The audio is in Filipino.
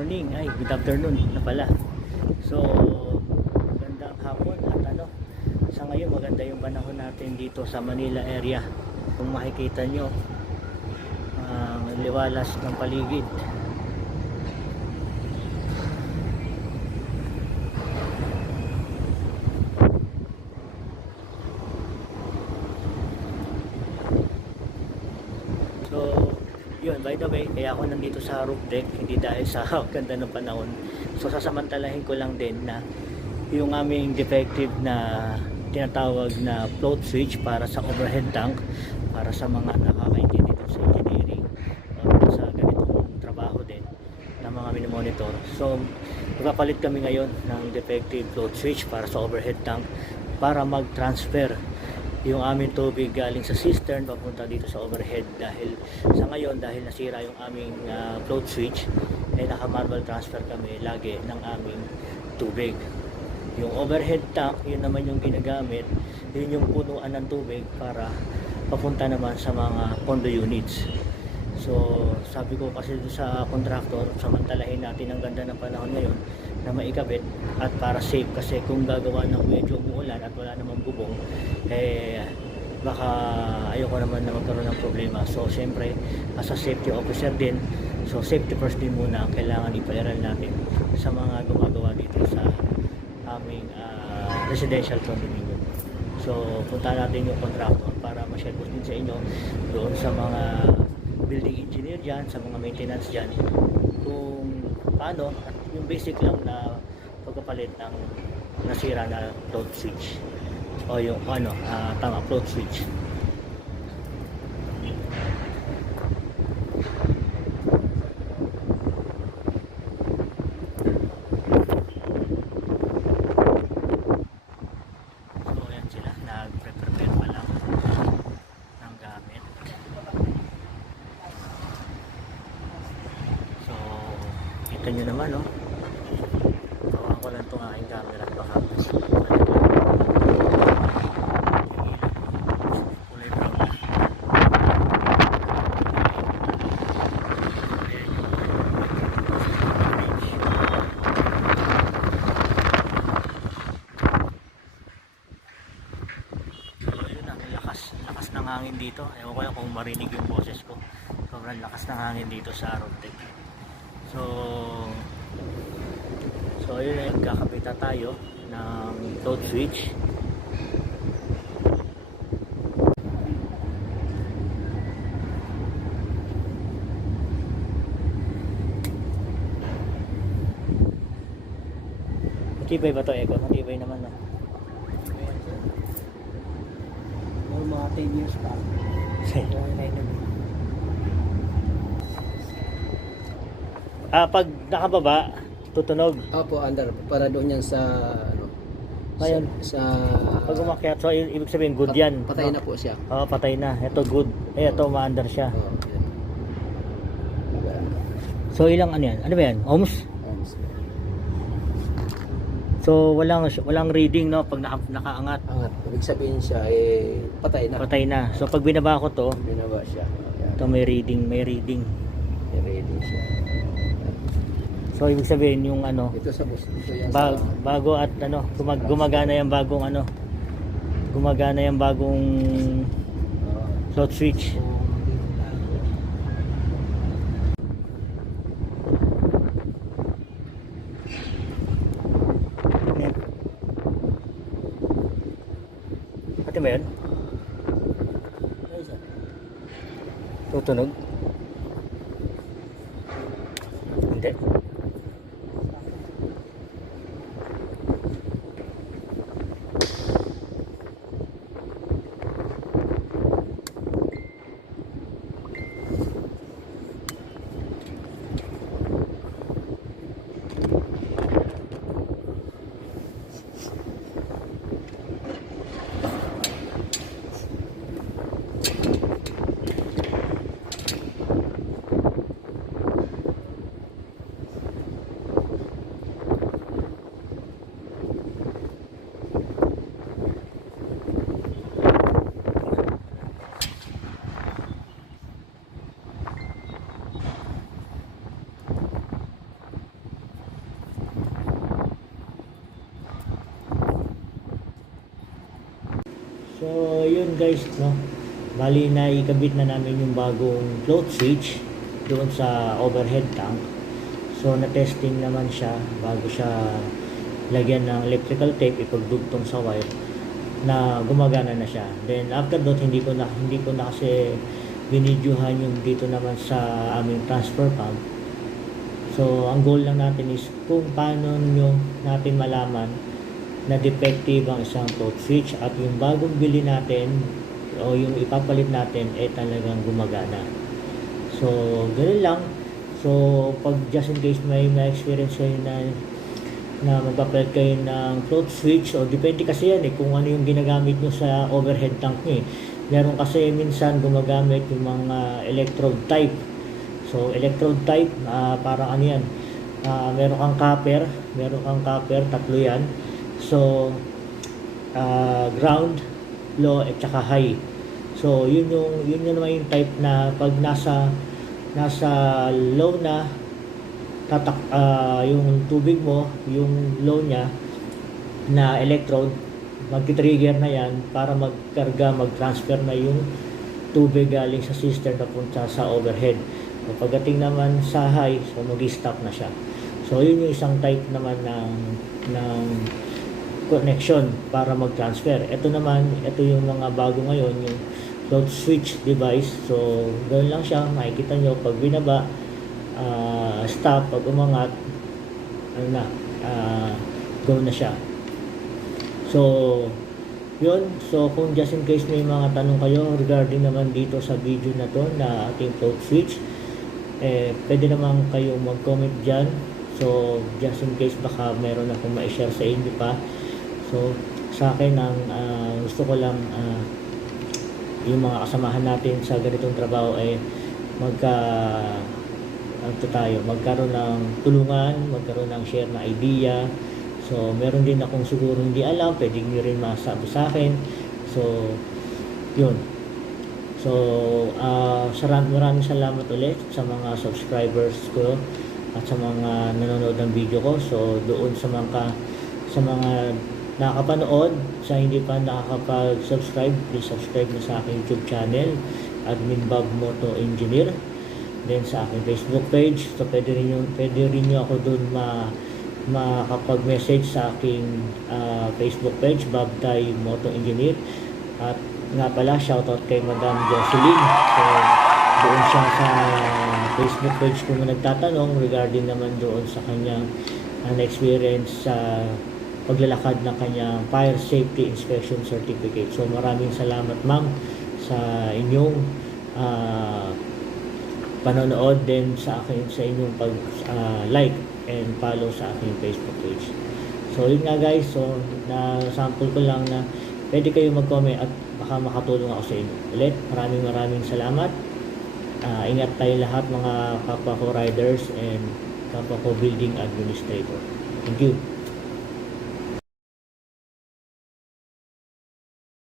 morning, ay good afternoon na pala. So magandang hapon at sa ngayon maganda yung panahon natin dito sa Manila area. Kung makikita nyo ang liwalas ng paligid. Yun, by the way, kaya ako nandito sa roof deck, hindi dahil sa ganda ng panahon. So sasamantalahin ko lang din na yung aming defective na tinatawag na float switch para sa overhead tank, para sa mga nakakaintindi dito sa engineering o sa ganitong trabaho din na mga mini-monitor. So magpapalit kami ngayon ng defective float switch para sa overhead tank para mag-transfer yung aming tubig galing sa cistern papunta dito sa overhead. Dahil sa ngayon, dahil nasira yung aming float switch, ay naka-manual transfer kami lagi ng aming tubig. Yung overhead tank, yun naman yung ginagamit, yun yung punuan ng tubig para papunta naman sa mga condo units. So sabi ko kasi sa contractor, samantalahin natin ang ganda ng panahon ngayon na maikabit at para safe, kasi kung gagawa ng medyo umuulan at wala namang bubong, baka ayoko naman na magkaroon ng problema. So syempre as a safety officer din, so safety first din muna ang kailangan ipairal natin sa mga gumagawa dito sa aming residential condominium. So punta natin yung contractor para ma-share ko din sa inyo doon sa mga building engineer dyan, sa mga maintenance dyan, kung paano at yung basic lang na pagpapalit ng nasira na float switch o yung float switch. So yan sila, nag-prepare pa lang ng gamit. So kita nyo naman, no? Tawa ko lang itong aking camera, baka kulay brown na. So yun, ang lakas ng hangin dito. Ewan ko lang kung marinig yung boses ko. Sobrang lakas ng hangin dito sa Arotec. So yun, ay kakabita tayo ng float switch. Matibay ba to, Eko? Matibay naman, no? Mga 10 years pa. Pag nakababa, tutunog. Opo, under. Para doon yan sa Ayun. sa Pag umakyat, so ibig sabihin good yan. patay na po siya. Oo, patay na. Ito good. Ito ma-under siya. Oo, yan. So ilang ano yan? Ano ba yan? Ohms? So walang reading, no, pag nakaangat. Angat. Ibig sabihin siya patay na. Patay na. So pag binaba ko to, Binaba siya. Ayan. ito may reading. Ready siya. So ibig sabihin yung Ito sa bus. Ito yan bago at gumagana yung bagong float switch. Yan. Pati ba yun? Tutunog? Hindi. So, yun guys, no. Bali na ikabit na namin yung bagong float switch doon sa overhead tank. So, na-testing naman siya bago siya lagyan ng electrical tape, ipagdugtong sa wire na gumagana na siya. Then, after that, hindi ko na kasi binidyohan yung dito naman sa aming transfer pump. So, ang goal lang natin is kung paano natin malaman na defective ang isang float switch at yung bagong bili natin o yung ipapalit natin talagang gumagana. So, ganun lang. So, pag just in case may experience kayo na magpapalit kayo ng float switch, o depende kasi yan kung ano yung ginagamit nyo sa overhead tank nyo Meron kasi minsan gumagamit yung mga electrode type. So, electrode type, parang ano yan, meron kang copper, tatlo yan. So, ground, low, at saka high. So, yun naman yung type na pag nasa low na, yung tubig mo, yung low niya, na electrode, mag-trigger na yan para mag-transfer na yung tubig galing sa cistern na punta sa overhead. So, pagdating naman sa high, so mag-stop na siya. So, yun yung isang type naman ng connection para mag-transfer. Ito yung mga bago ngayon, yung float switch device. So, ganoon lang siya. Makikita nyo, pag binaba, stop, pag umangat, go na siya. So, yun. So, kung just in case may mga tanong kayo regarding naman dito sa video na to na ating float switch, pwede naman kayo mag-comment dyan. So, just in case baka meron akong ma-share sa inyo pa. So, sa akin, gusto ko lang yung mga kasamahan natin sa ganitong trabaho ay magkaroon ng tulungan, magkaroon ng share na idea. So, meron din akong siguro hindi alam, pwede nyo rin masabi sa akin. So, yun. So, maraming salamat ulit sa mga subscribers ko at sa mga nanonood ng video ko. So, doon sa mga nakakapanood, sa hindi pa nakakapag-subscribe, please subscribe na sa aking YouTube channel, Admin Bob Moto Engineer. Then sa aking Facebook page, so pwede rin nyo ako doon makapag-message sa aking Facebook page, Bob Tay Moto Engineer. At nga pala, shoutout kay Madam Jocelyn. So, doon siya sa Facebook page kung nagtatanong regarding naman doon sa kanyang experience sa paglalakad ng kanyang Fire Safety Inspection Certificate. So, maraming salamat ma'am sa inyong panonood din sa inyong pag-like and follow sa aking Facebook page. So, yun nga guys. So, na-sample ko lang na pwede kayo mag-comment at baka makatulong ako sa inyo. Ulit, maraming salamat. Ingat tayo lahat mga kapwa ko riders and kapwa ko building administrator. Thank you.